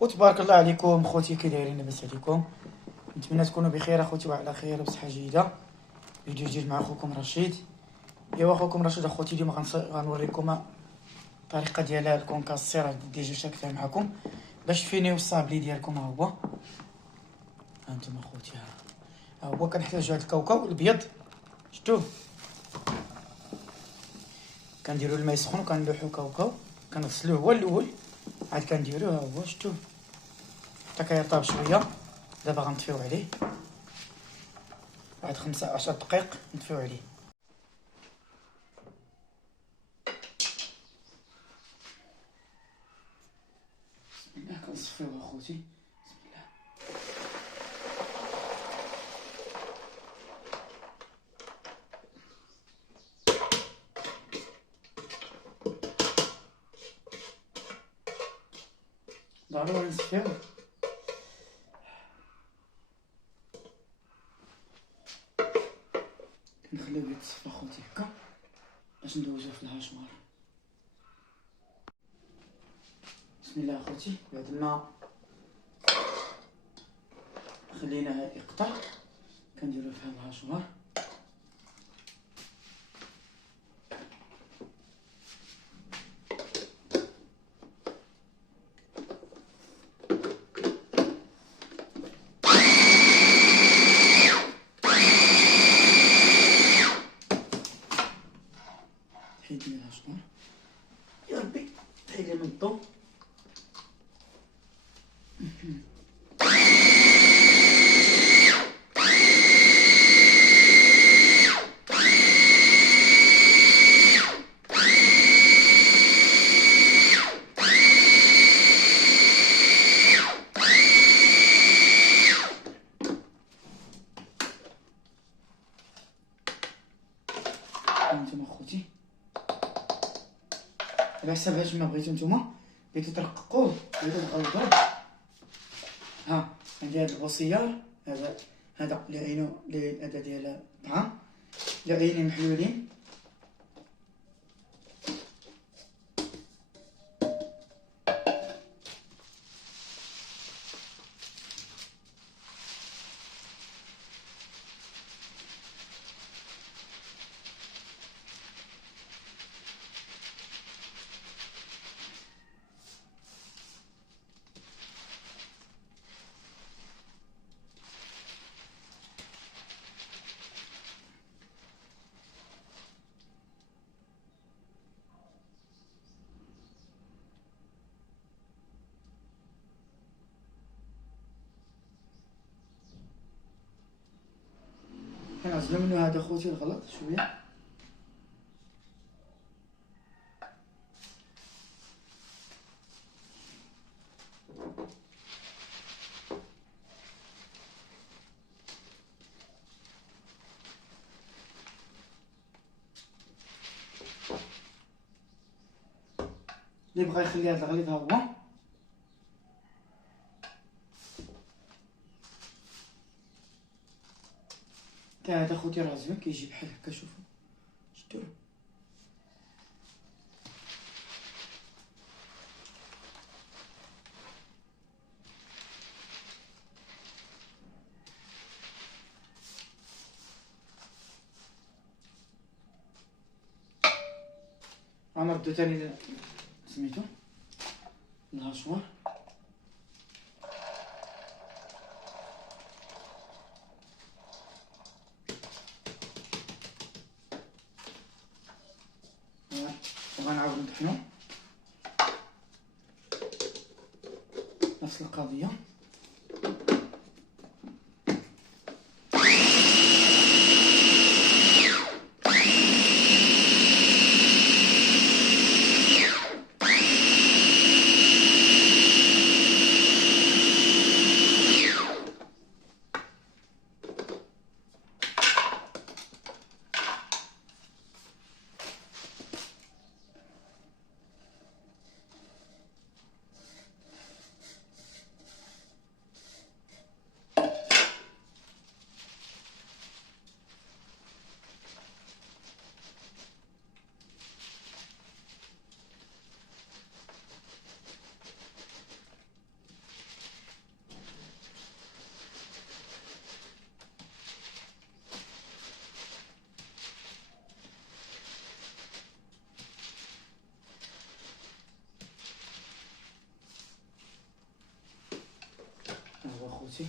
وتبارك الله عليكم خوتي، كي دايرين؟ لاباس عليكم؟ نتمنى تكونوا بخير اخوتي وعلى خير وبصحه جيده. فيديو جديد مع اخوكم رشيد. ايوا اخوكم رشيد اخوتي، اليوم غنوريكم الطريقه ديال الكونكاسير. ديجا شاركتها معكم باش تفينيو الصابلي ديالكم. ها هو، ها انتم اخوتي، ها هو. كنحتاجو هاد الكاوكاو الابيض، شفتوه؟ كنديرو الماء يسخن وكنلوحو كاوكاو، كنغسلوه هو الاول، عاد كنديروه. ها هو شفتوه حتى كيرطب شويه. دابا غنطفيو عليه بعد 15 دقيق، نطفيو عليه. بسم الله، كنصفيوه اخوتي. بسم الله. ضروري نصفيوه. كنخليوه يتصفى اخوتي هكا باش ندوزوه في الهاشوار. بسم الله اخوتي. بعد ما خليناه يقطر كنديروه في هاد الهاشوار. حيد لي الهاشوار يا ربي، حيد لي من الضو. هانتوما اخوتي، على حساب هاش ما بغيتو نتوما، بغيتو ترققوه بغيتو تغلظوه. ها عندي هاد البوصيار، هذا اللي عينو هذا ديال الطعام، اللي عينين محلولين. كنعزلو منو هذا خوتي الغلط شويه. اللي بغا يخلي هذا الغليظ ها هو. تا هذا خوتي راه زوين، كيجي بحال هكا. شوفوا، شفتوه؟ غنردو تاني سميتو الهاشوار. وغنعاود نطحنو نفس القضيه. ها هو خوتي.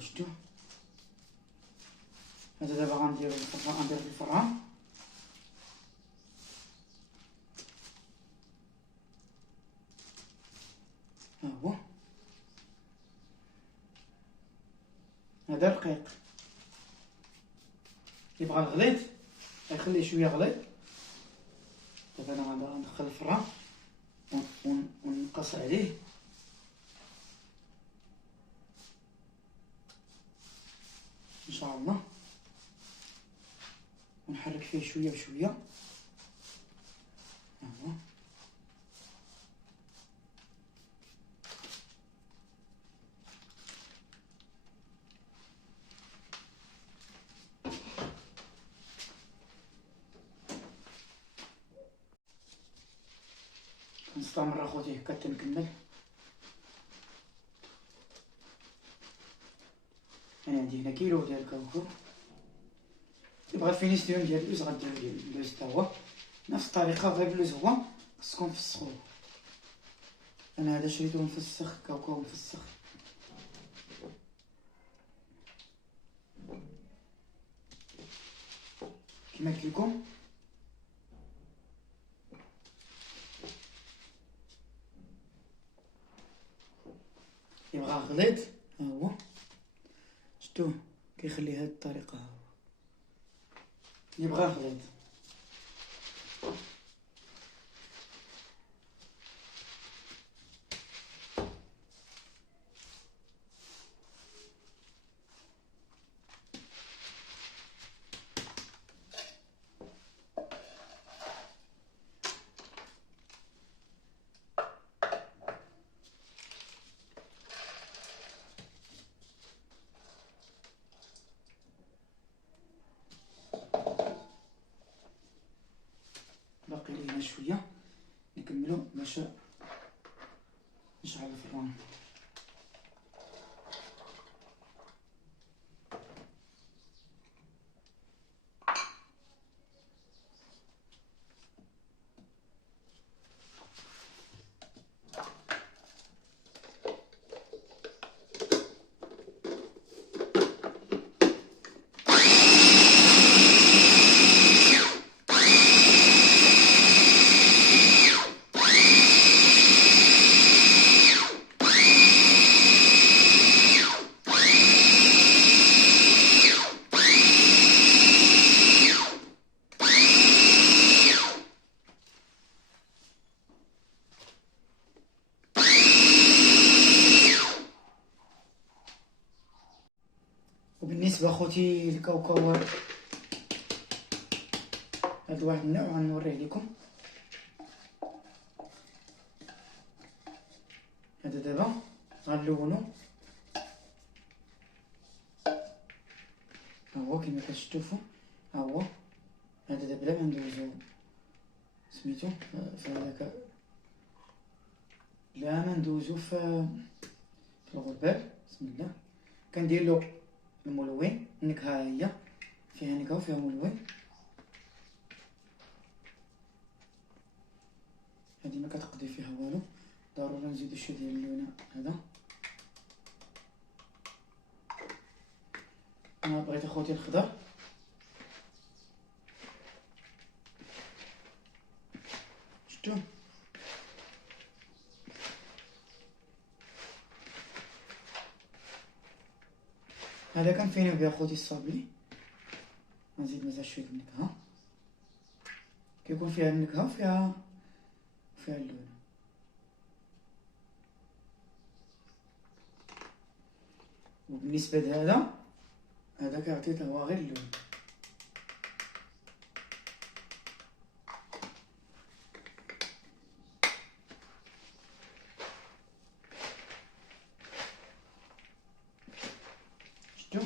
شتو هذا دابا غندير في الفران. ها هو هذا رقيق، اللي بغى الغليظ غيخليه شويه غليظ. دابا انا غندخل الفران ونقص عليه ان شاء الله، ونحرك فيه شويه بشويه. ها هو نستمر اخوتي هكا تنكمل. انا عندي هنا كيلو ديال الكاوكو. اللي بغى الفينيسيون ديال اللوز غديرو ديال اللوز حتى هو نفس الطريقه، غير اللوز هو خصكم تفسخوه. انا هذا شريته مفسخ، كاوكو مفسخ. كما قلت لكم اللي بغى غليظ ها هو شتوه كيخلي هاد الطريقه. ها هو اللي بغى غليظ. باقي لينا شويه نكملو باش نشعل الفران. وبالنسبه اخوتي الكاوكاو هاد واحد النوع غنوريه لكم. هذا دابا غنلونو، ها هو كما كتشوفوا. ها هو هذا دابا بلا ما ندوزو سميتو في هذاك، لا ما ندوزو في الغربال. بسم الله. كندير له الملون، النكهه هي فيها نكهه وفيها ملون. هذه ما كتقضي فيها والو، ضروري نزيدو شويه ديال اللون هذا. انا بغيت اخوتي الخضر، شفتو هذا كنفينيو بها اخوتي الصابلي. نزيد مزال شويه د النكهه، كيكون فيها النكهه وفيها اللون. وبالنسبه لهذا هذا كيعطي حتى هو غير اللون. شفتو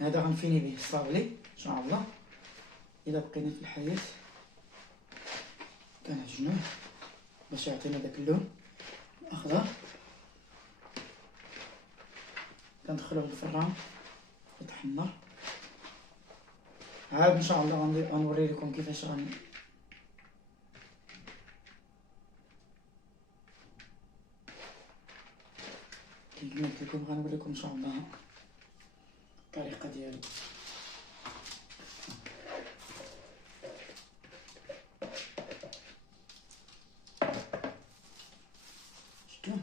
هذا غنفيني به الصابلي ان شاء الله. الا بقينا في الحياه كنعجنوه باش يعطينا داك اللون أخضر، كندخلو للفران يتحمر. عاد ان شاء الله غنوري لكم كيفاش كما قلت لكم غنوريكم ان شاء الله الطريقه ديالو. شفتوا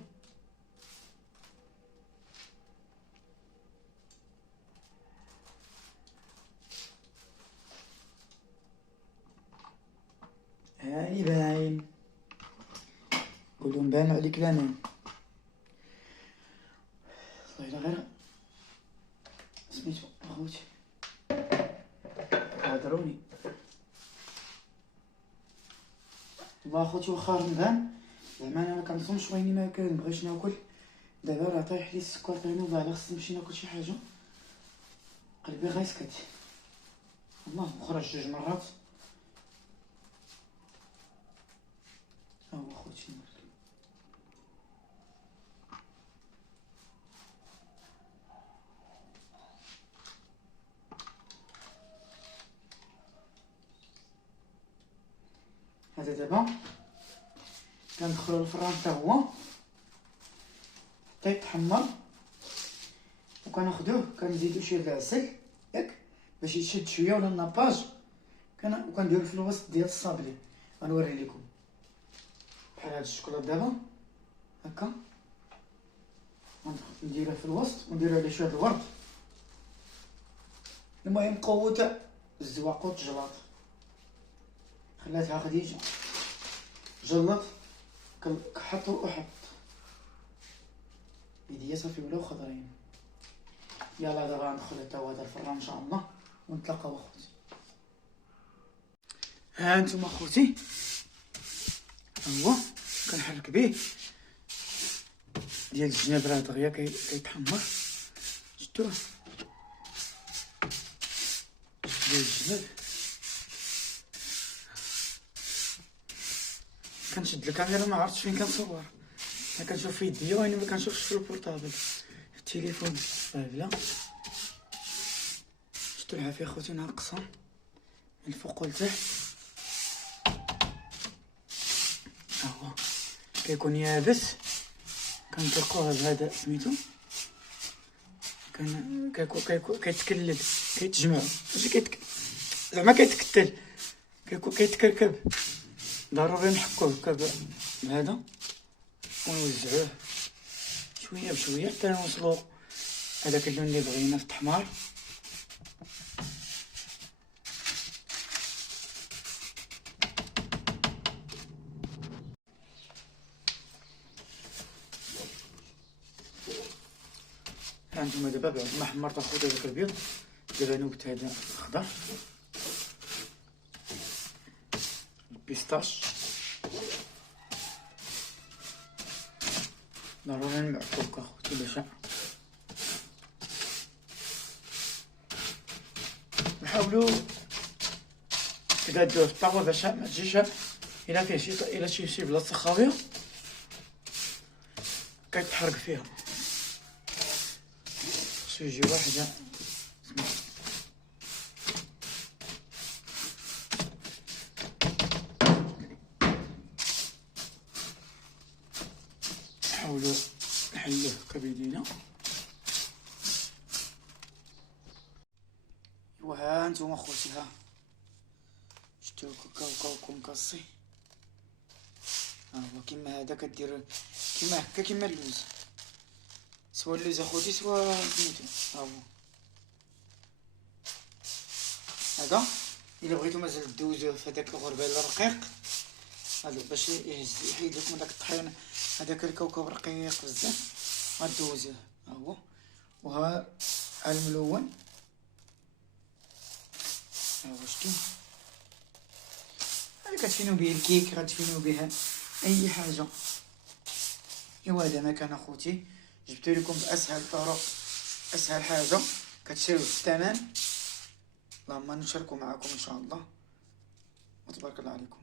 هاني باين، قولوا مبان عليك لامان. والله الا غير سميتو اخوتي هضروني. والله اخوتي واخا رمضان زعما انا كنصوم شويه ما كنبغيش ناكل. دابا راه طايح لي السكر تنوض على خصني نمشي ناكل شي حاجه، قلبي غيسكت. والله خرج 2 مرات. ها هو اخوتي هذا. دابا كندخلو للفران حتى هو حتى يتحمر، وكناخدوه كنزيدو شويه د العسل ياك باش يتشد شويه ولا الناباج، وكنديرو في الوسط ديال الصابلي. غنوري لكم بحال هاد الشكل دابا هكا، نديروه في الوسط ونديرو عليه شويه د الورد. المهم قوة الزواق والتجلاط. خلاتها خديجة جلط كحط وأحط يديا صافي ولاو خضرين. يلا دابا غندخل حتى هو هذا الفران ان شاء الله ونتلاقاو اخوتي. ها انتم اخوتي هو كنحرك به ديال الجناب راه دغيا كيتحمر. شفتوه ديال الجناب. كنشد الكاميرا ما عرفتش فين كنصور، انا كنشوف في يديا وانا ما كنشوفش في البورطابل في التليفون. لا شفتوا العافيه اخوتي ناقصه من الفوق لتحت. ها هو كيكون يابس كنطلقوه بهذا سميتو كيتكلل كيتجمع ماشي زعما كيتكتل كيتكركب. ضروري نحكوه هكا بهذا ونوزعوه شويه بشويه حتى نوصلو هذاك اللون اللي بغينا في التحمار. ها نتوما دابا بعد ما حمرت اخويا داك البيض دابا نوبت هذا الخضر البيستاش. ضروري نعكوك اخوتي باش نحاولوا تقادوه في الطاوه باش ما تجيش الا فيه شي بلاصه خاويه كيتحرق فيها. خصو يجي واحد نحاولوا نحلوه كبيدينا. وها انتم اخوتي ها شتو كاوكاو مكصي. ها هو كيما هذا كدير كيما هكا كيما اللوز، سوا اللوز اخوتي سوا سميتو. ها هو هذا الا بغيتو مازال دوزوه في هذاك الغربال الرقيق هذا باش يحيد لكم داك الطحين هذاك الكوكب رقيق بزاف غدوزوه. ها هو وها الملون. ها هو شتو هذا كتفينو به الكيك، غتفينو به اي حاجه. ايوا هذا ما كان اخوتي، جبت لكم باسهل طرق اسهل حاجه كتشريو بالثمن. اللهم نشاركو معكم ان شاء الله وتبارك الله عليكم.